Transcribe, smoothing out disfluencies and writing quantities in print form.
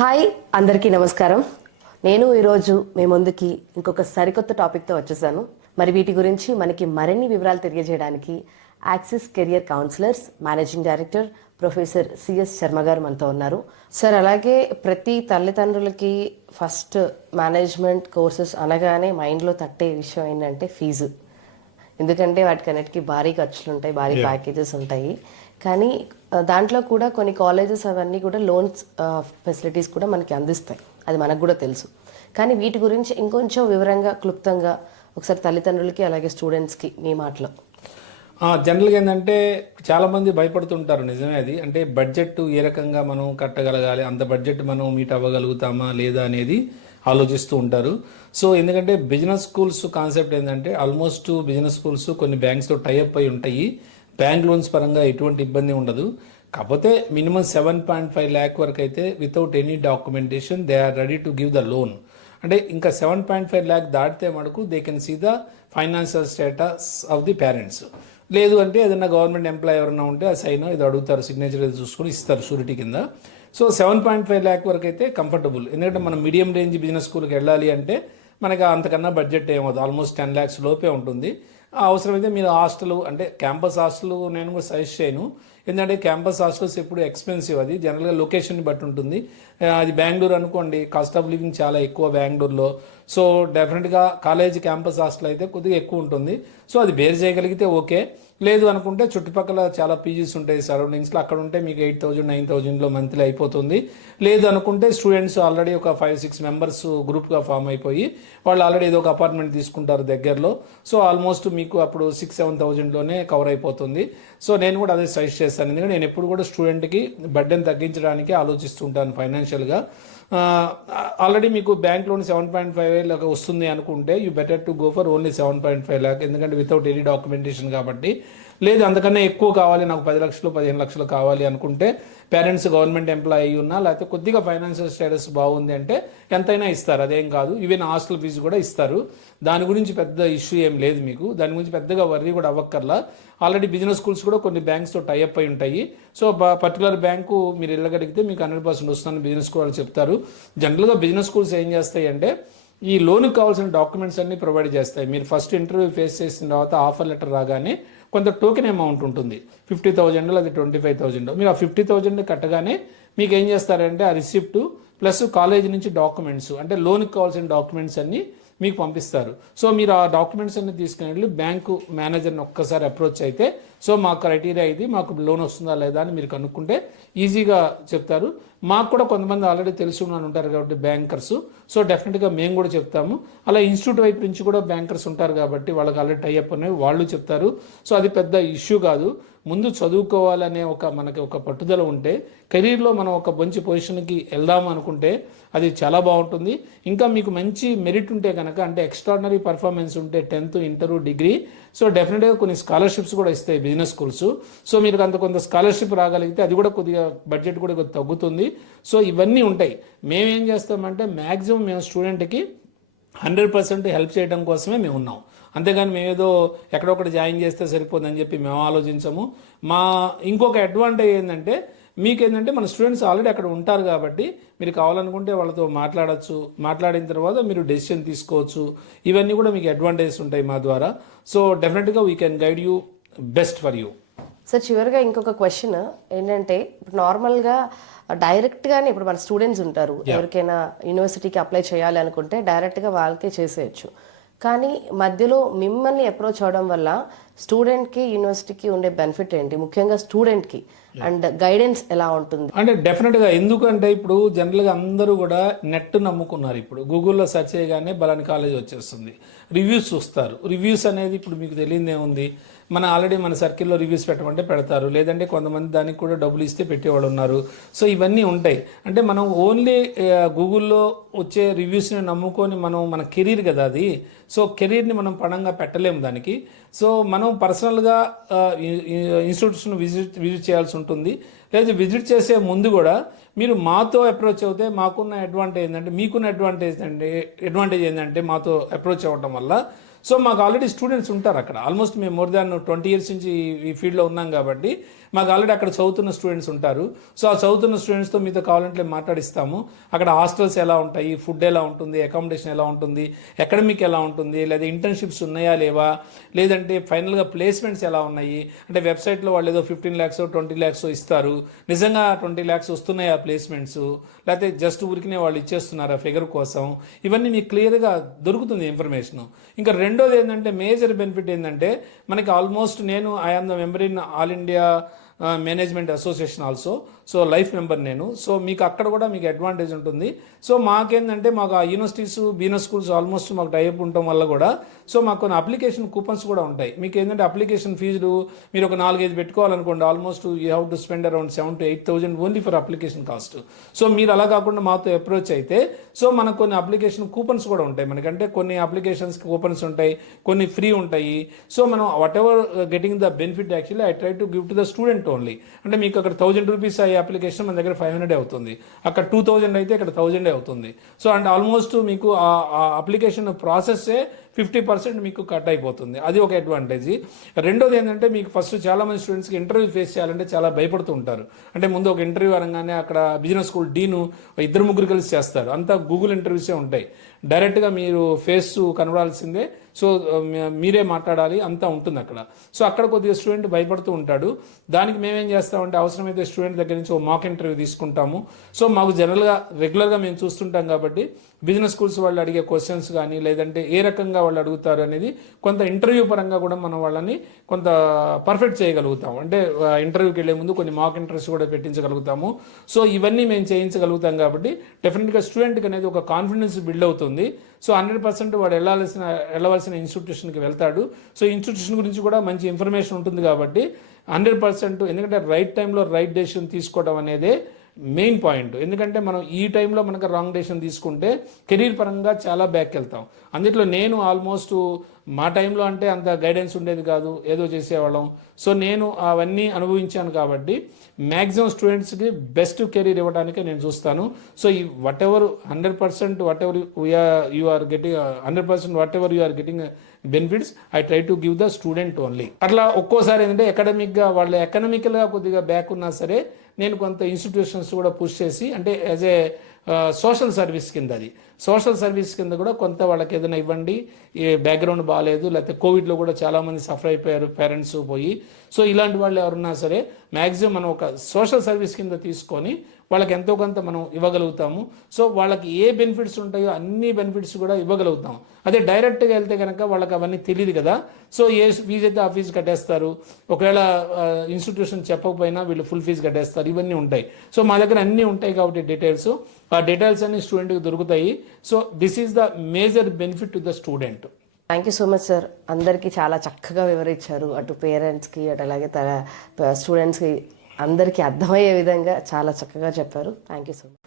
Hi అందరికీ నమస్కారం. నేను ఈరోజు మీ ముందుకి ఇంకొక సరికొత్త టాపిక్తో వచ్చేసాను. మరి వీటి గురించి మనకి మరిన్ని వివరాలు తెలియజేయడానికి Axis career counsellors managing director professor CS Sharma గారు మనతో ఉన్నారు. సార్, అలాగే ప్రతి తల్లిదండ్రులకి ఫస్ట్ మేనేజ్మెంట్ కోర్సెస్ అనగానే మైండ్లో తట్టే విషయం ఏంటంటే ఫీజు. ఎందుకంటే వాటికన్నిటికీ భారీ ఖర్చులు ఉంటాయి, భారీ ప్యాకేజెస్ ఉంటాయి. కానీ దాంట్లో కూడా కొన్ని కాలేజెస్ అవన్నీ కూడా లోన్స్ ఫెసిలిటీస్ కూడా మనకి అందిస్తాయి, అది మనకు కూడా తెలుసు. కానీ వీటి గురించి ఇంకొంచెం వివరంగా క్లుప్తంగా ఒకసారి తల్లిదండ్రులకి అలాగే స్టూడెంట్స్కి మీ మాటలో. జనరల్గా ఏంటంటే చాలామంది భయపడుతుంటారు, నిజమే అది. అంటే బడ్జెట్ ఏ రకంగా మనం కట్టగలగాలి, అంత బడ్జెట్ మనం మీట్ అవ్వగలుగుతామా లేదా అనేది ఆలోచిస్తూ ఉంటారు. సో ఎందుకంటే బిజినెస్ స్కూల్స్ కాన్సెప్ట్ ఏంటంటే ఆల్మోస్ట్ బిజినెస్ స్కూల్స్ కొన్ని బ్యాంక్స్తో టైఅప్ అయి ఉంటాయి. బ్యాంక్ లోన్స్ పరంగా ఎటువంటి ఇబ్బంది ఉండదు. కాకపోతే మినిమం 7.5 lakh వరకు అయితే without any documentation they are ready to give the loan. అంటే ఇంకా 7.5 lakh దాటితే మనకు they can see the financial status of the parents. లేదు అంటే ఏదైనా గవర్నమెంట్ ఎంప్లాయ్ ఎవరైనా ఉంటే ఆ సైన్ ఇది అడుగుతారు, సిగ్నేచర్ ఇది చూసుకొని ఇస్తారు షూరిటీ కింద. సో 7.5 lakh వరకు అయితే కంఫర్టబుల్. ఎందుకంటే మనం మీడియం రేంజ్ బిజినెస్ స్కూల్కి వెళ్ళాలి అంటే మనకి అంతకన్నా బడ్జెట్ ఏమవుతుంది, ఆల్మోస్ట్ 10 lakhs లోపే ఉంటుంది. అవసరమైతే మీరు హాస్టల్ అంటే క్యాంపస్ హాస్టల్ నేను కూడా సజెస్ట్ చేయను. ఎందుకంటే క్యాంపస్ హాస్టల్స్ ఎప్పుడు ఎక్స్పెన్సివ్, అది జనరల్గా లొకేషన్ని బట్టి ఉంటుంది. అది బెంగళూరు అనుకోండి, కాస్ట్ ఆఫ్ లివింగ్ చాలా ఎక్కువ బెంగళూరులో. సో డెఫినెట్గా కాలేజ్ క్యాంపస్ హాస్టల్ అయితే కొద్దిగా ఎక్కువ ఉంటుంది. సో అది బేర్ చేయగలిగితే ఓకే. లేదు అనుకుంటే చుట్టుపక్కల చాలా పీజీస్ ఉంటాయి సరౌండింగ్స్లో, అక్కడ ఉంటే మీకు 8,000 9,000లో మంత్లీ అయిపోతుంది. లేదు అనుకుంటే స్టూడెంట్స్ ఆల్రెడీ ఒక 5-6 మెంబర్స్ గ్రూప్గా ఫామ్ అయిపోయి వాళ్ళు ఆల్రెడీ ఏదో ఒక అపార్ట్మెంట్ తీసుకుంటారు దగ్గరలో. సో ఆల్మోస్ట్ మీకు అప్పుడు 6-7,000లోనే కవర్ అయిపోతుంది. సో నేను కూడా అదే సజెస్ట్ చేస్తాను. ఎందుకంటే నేను ఎప్పుడు కూడా స్టూడెంట్కి బర్డెన్ తగ్గించడానికి ఆలోచిస్తుంటాను ఫైనాన్షియల్గా. ఆల్రెడీ మీకు బ్యాంక్ లోన్ 7.5 lakh వస్తుంది అనుకుంటే you better to go for only 7.5 lakh, ఎందుకంటే వితౌట్ ఎనీ డాక్యుమెంటేషన్ కాబట్టి. లేదు అంతకన్నా ఎక్కువ కావాలి, నాకు 10 లక్షలు 15 లక్షలు కావాలి అనుకుంటే పేరెంట్స్ గవర్నమెంట్ ఎంప్లాయీ అయ్యి ఉన్నా లేకపోతే కొద్దిగా ఫైనాన్షియల్ స్టేటస్ బాగుంది అంటే ఎంతైనా ఇస్తారు, అదేం కాదు. ఈవెన్ హాస్టల్ ఫీజు కూడా ఇస్తారు. దాని గురించి పెద్ద ఇష్యూ ఏం లేదు మీకు, దాని గురించి పెద్దగా వర్రీ కూడా అవ్వక్కర్లా. ఆల్రెడీ బిజినెస్ స్కూల్స్ కూడా కొన్ని బ్యాంక్స్తో టైఅప్ అయి ఉంటాయి. సో పర్టికులర్ బ్యాంకు మీరు వెళ్ళగలిగితే మీకు 100% వస్తుందని బిజినెస్ స్కూల్ వాళ్ళు చెప్తారు. జనరల్గా బిజినెస్ స్కూల్స్ ఏం చేస్తాయి అంటే ఈ లోన్కి కావాల్సిన డాక్యుమెంట్స్ అన్ని ప్రొవైడ్ చేస్తాయి. మీరు ఫస్ట్ ఇంటర్వ్యూ ఫేస్ చేసిన తర్వాత ఆఫర్ లెటర్ రాగానే కొంత టోకెన్ అమౌంట్ ఉంటుంది, 50,000 లేదా 25,000. మీరు ఆ 50,000 కట్టగానే మీకు ఏం చేస్తారంటే ఆ రిసిప్ట్ ప్లస్ కాలేజ్ నుంచి డాక్యుమెంట్స్ అంటే లోన్కి కావాల్సిన డాక్యుమెంట్స్ అన్ని మీకు పంపిస్తారు. సో మీరు ఆ డాక్యుమెంట్స్ అన్ని తీసుకుని వెళ్ళి బ్యాంకు మేనేజర్ని ఒక్కసారి అప్రోచ్ అయితే సో మా క్రైటీరియా ఇది, మాకు లోన్ వస్తుందా లేదా అని మీరు కనుక్కుంటే ఈజీగా చెప్తారు. మాకు కూడా కొంతమంది ఆల్రెడీ తెలిసి ఉన్నాను ఉంటారు కాబట్టి బ్యాంకర్స్. సో డెఫినెట్గా మేము కూడా చెప్తాము. అలా ఇన్స్టిట్యూట్ వైపు నుంచి కూడా బ్యాంకర్స్ ఉంటారు కాబట్టి వాళ్ళకి ఆల్రెడీ టైఅప్ అనేవి వాళ్ళు చెప్తారు. సో అది పెద్ద ఇష్యూ కాదు. ముందు చదువుకోవాలనే మనకి ఒక పట్టుదల ఉంటే కెరీర్లో మనం ఒక మంచి పొజిషన్కి వెళ్దాం అనుకుంటే అది చాలా బాగుంటుంది. ఇంకా మీకు మంచి మెరిట్ ఉంటే కనుక అంటే ఎక్స్ట్రాడినరీ పర్ఫార్మెన్స్ ఉంటే 10th ఇంటర్ డిగ్రీ సో డెఫినెట్గా కొన్ని స్కాలర్షిప్స్ కూడా ఇస్తాయి బిజినెస్ స్కూల్స్. సో మీరు కొంత స్కాలర్షిప్ రాగలిగితే అది కూడా కొద్దిగా బడ్జెట్ కూడా కొద్దిగా తగ్గుతుంది. సో ఇవన్నీ ఉంటాయి. మేమేం చేస్తామంటే మ్యాక్సిమం మేము స్టూడెంట్కి 100% హెల్ప్ చేయడం కోసమే మేము ఉన్నాం. అంతేగాని మేమేదో ఎక్కడొక్కటి జాయిన్ చేస్తే సరిపోతుందని చెప్పి మేము ఆలోచించము. మా ఇంకొక అడ్వాంటేజ్ ఏంటంటే మీకేంటంటే మన స్టూడెంట్స్ ఆల్రెడీ అక్కడ ఉంటారు కాబట్టి మీరు కావాలనుకుంటే వాళ్ళతో మాట్లాడచ్చు, మాట్లాడిన తర్వాత మీరు డెసిషన్ తీసుకోవచ్చు. ఇవన్నీ కూడా మీకు అడ్వాంటేజెస్ ఉంటాయి మా ద్వారా. సో డెఫినెట్గా we can guide you best for you. Sir, చివరిగా ఇంకొక క్వశ్చన్ ఏంటంటే ఇప్పుడు నార్మల్గా డైరెక్ట్గానే ఇప్పుడు మన స్టూడెంట్స్ ఉంటారు, ఎవరికైనా యూనివర్సిటీకి అప్లై చేయాలి అనుకుంటే డైరెక్ట్గా వాళ్ళకే చేసేయచ్చు. కానీ మధ్యలో మిమ్మల్ని అప్రోచ్ అవడం వల్ల స్టూడెంట్కి యూనివర్సిటీకి ఉండే బెనిఫిట్ ఏంటి, ముఖ్యంగా స్టూడెంట్కి, అండ్ గైడెన్స్ ఎలా ఉంటుంది? అంటే డెఫినెట్గా ఎందుకంటే ఇప్పుడు జనరల్గా అందరూ కూడా నెట్ నమ్ముకున్నారు. ఇప్పుడు గూగుల్లో సెర్చ్ చేయగానే బలాని కాలేజ్ వచ్చేస్తుంది, రివ్యూస్ చూస్తారు. రివ్యూస్ అనేది ఇప్పుడు మీకు తెలియదే ఉంది, ఆల్రెడీ మన సర్కిల్లో రివ్యూస్ పెట్టమంటే పెడతారు, లేదంటే కొంతమంది దానికి కూడా డబ్బులు ఇస్తే పెట్టేవాళ్ళు ఉన్నారు. సో ఇవన్నీ ఉంటాయి. అంటే మనం ఓన్లీ గూగుల్లో వచ్చే రివ్యూస్ని నమ్ముకొని మన కెరీర్ కదా అది. సో కెరీర్ని మనం పణంగా పెట్టలేము దానికి. సో మనం పర్సనల్గా ఇన్స్టిట్యూట్స్ను విజిట్ చేయాల్సి ఉంటుంది. లేదా విజిట్ చేసే ముందు కూడా మీరు మాతో అప్రోచ్ అవుతే మాకున్న అడ్వాంటేజ్ ఏంటంటే మీకున్న అడ్వాంటేజ్ ఏంటంటే మాతో అప్రోచ్ అవ్వటం వల్ల సో మాకు ఆల్రెడీ స్టూడెంట్స్ ఉంటారు అక్కడ. ఆల్మోస్ట్ మేము మోర్ దాన్ 20 years నుంచి ఈ ఫీల్డ్లో ఉన్నాం కాబట్టి మాకు ఆల్రెడీ అక్కడ చదువుతున్న స్టూడెంట్స్ ఉంటారు. సో ఆ చదువుతున్న స్టూడెంట్స్తో మీతో కావాలంటే మాట్లాడిస్తాము. అక్కడ హాస్టల్స్ ఎలా ఉంటాయి, ఫుడ్ ఎలా ఉంటుంది, అకామిడేషన్ ఎలా ఉంటుంది, అకాడమిక్ ఎలా ఉంటుంది, లేదా ఇంటర్న్షిప్స్ ఉన్నాయా లేవా, లేదంటే ఫైనల్గా ప్లేస్మెంట్స్ ఎలా ఉన్నాయి. అంటే వెబ్సైట్లో వాళ్ళు ఏదో 15 lakhs 20 lakhs ఇస్తారు, నిజంగా 20 lakhs వస్తున్నాయి ఆ ప్లేస్మెంట్స్, లేకపోతే జస్ట్ ఊరికినే వాళ్ళు ఇచ్చేస్తున్నారు ఆ ఫిగర్ కోసం. ఇవన్నీ మీకు క్లియర్గా దొరుకుతుంది ఇన్ఫర్మేషన్. ఇంకా రెండోది ఏంటంటే మేజర్ బెనిఫిట్ ఏంటంటే మనకి ఆల్మోస్ట్ నేను I am the member in All India Management Association also. So life member నేను. సో మీకు అక్కడ కూడా మీకు అడ్వాంటేజ్ ఉంటుంది. సో మాకేంటంటే మాకు ఆ యూనివర్సిటీస్ బిజినెస్ స్కూల్స్ ఆల్మోస్ట్ మాకు టైప్ ఉండటం వల్ల కూడా సో మాకు కొన్ని అప్లికేషన్ కూపన్స్ కూడా ఉంటాయి. మీకు ఏంటంటే అప్లికేషన్ ఫీజులు మీరు ఒక 4-5 పెట్టుకోవాలనుకోండి, almost you have to spend around 7,000 to 8,000 only for application cost. So మీరు అలా కాకుండా మాతో అప్రోచ్ అయితే సో మనకు కొన్ని అప్లికేషన్ కూపన్స్ కూడా ఉంటాయి. మనకంటే కొన్ని అప్లికేషన్స్ కూపన్స్ ఉంటాయి, కొన్ని ఫ్రీ ఉంటాయి. సో మనం what ever getting the benefit actually I try to give to the student only. అంటే మీకు అక్కడ 1,000 rupees అయ్యే అప్లికేషన్ మన దగ్గర 500 అవుతుంది, అక్కడ 2,000 అయితే ఇక్కడ 1,000 అవుతుంది. సో అండ్ ఆల్మోస్ట్ మీకు ఆ అప్లికేషన్ ప్రాసెస్సే 50% మీకు కట్ అయిపోతుంది. అది ఒక అడ్వాంటేజ్. రెండోది ఏంటంటే మీకు ఫస్ట్ చాలా మంది స్టూడెంట్స్కి ఇంటర్వ్యూ ఫేస్ చేయాలంటే చాలా భయపడుతూ ఉంటారు. అంటే ముందు ఒక ఇంటర్వ్యూ అనగానే అక్కడ బిజినెస్ స్కూల్ డీను 2-3 కలిసి చేస్తారు, అంతా గూగుల్ ఇంటర్వ్యూసే ఉంటాయి. డైరెక్ట్గా మీరు ఫేస్ కనబడాల్సిందే. సో మీరే మాట్లాడాలి, అంతా ఉంటుంది అక్కడ. సో అక్కడ కొద్దిగా స్టూడెంట్ భయపడుతూ ఉంటాడు. దానికి మేమేం చేస్తామంటే అవసరమైతే స్టూడెంట్ దగ్గర నుంచి ఒక మాక్ ఇంటర్వ్యూ తీసుకుంటాము. సో మాకు జనరల్గా రెగ్యులర్గా మేము చూస్తుంటాం కాబట్టి బిజినెస్ స్కూల్స్ వాళ్ళు అడిగే క్వశ్చన్స్ కానీ లేదంటే ఏ రకంగా వాళ్ళు అడుగుతారు అనేది కొంత ఇంటర్వ్యూ పరంగా కూడా మనం వాళ్ళని కొంత పర్ఫెక్ట్ చేయగలుగుతాం. అంటే ఇంటర్వ్యూకి వెళ్ళే ముందు కొన్ని మాక్ ఇంటర్వ్యూస్ కూడా పెట్టించగలుగుతాము. సో ఇవన్నీ మేము చేయించగలుగుతాం కాబట్టి డెఫినెట్గా స్టూడెంట్కి అనేది ఒక కాన్ఫిడెన్స్ బిల్డ్ అవుతుంది. సో 100% వాడు వెళ్ళవలసిన ఇన్స్టిట్యూషన్కి వెళ్తాడు. సో ఇన్స్టిట్యూషన్ గురించి కూడా మంచి ఇన్ఫర్మేషన్ ఉంటుంది కాబట్టి 100%, ఎందుకంటే రైట్ టైంలో రైట్ డెసిషన్ తీసుకోవడం అనేదే మెయిన్ పాయింట్. ఎందుకంటే మనం ఈ టైంలో మనకు రాంగ్ డెసిషన్ తీసుకుంటే కెరీర్ పరంగా చాలా బ్యాక్ వెళ్తాం. అందులో నేను ఆల్మోస్ట్ మా టైంలో అంటే అంత గైడెన్స్ ఉండేది కాదు, ఏదో చేసేవాళ్ళం. సో నేను అవన్నీ అనుభవించాను కాబట్టి మ్యాక్సిమం స్టూడెంట్స్కి బెస్ట్ కెరీర్ ఇవ్వడానికే నేను చూస్తాను. సో ఈ whatever 100% whatever you are getting 100% whatever you are getting benefits I try to give the student only. అట్లా ఒక్కోసారి ఏంటంటే అకాడమిక్గా వాళ్ళు ఎకనామికల్గా కొద్దిగా బ్యాక్ ఉన్నా సరే నేను కొంత ఇన్స్టిట్యూషన్స్ కూడా పుష్ చేసి, అంటే యాజ్ ఏ సోషల్ సర్వీస్ కింద, అది సోషల్ సర్వీస్ కింద కూడా కొంత వాళ్ళకి ఏదైనా ఇవ్వండి. ఈ బ్యాక్గ్రౌండ్ బాగాలేదు, లేకపోతే కోవిడ్లో కూడా చాలామంది సఫర్ అయిపోయారు, పేరెంట్స్ పోయి. సో ఇలాంటి వాళ్ళు ఎవరున్నా సరే మ్యాక్సిమం మనం ఒక సోషల్ సర్వీస్ కింద తీసుకొని వాళ్ళకి ఎంతో కొంత మనం ఇవ్వగలుగుతాము. సో వాళ్ళకి ఏ బెనిఫిట్స్ ఉంటాయో అన్ని బెనిఫిట్స్ కూడా ఇవ్వగలుగుతాం. అదే డైరెక్ట్గా వెళ్తే కనుక వాళ్ళకి అవన్నీ తెలియదు కదా. సో ఏ ఫీజు అయితే ఆ ఫీజు కట్టేస్తారు, ఒకవేళ ఇన్స్టిట్యూషన్ చెప్పకపోయినా వీళ్ళు ఫుల్ ఫీజు కట్టేస్తారు, ఇవన్నీ ఉంటాయి. సో మా దగ్గర అన్నీ ఉంటాయి కాబట్టి డీటెయిల్స్, ఆ డీటెయిల్స్ అన్ని స్టూడెంట్కి దొరుకుతాయి. So this is the major benefit to the student. Thank you so much sir. అందరికీ చాలా చక్కగా వివరించారు. అటు పేరెంట్స్కి అటు అలాగే స్టూడెంట్స్కి అందరికీ అర్థమయ్యే విధంగా చాలా చక్కగా చెప్పారు. Thank you so much.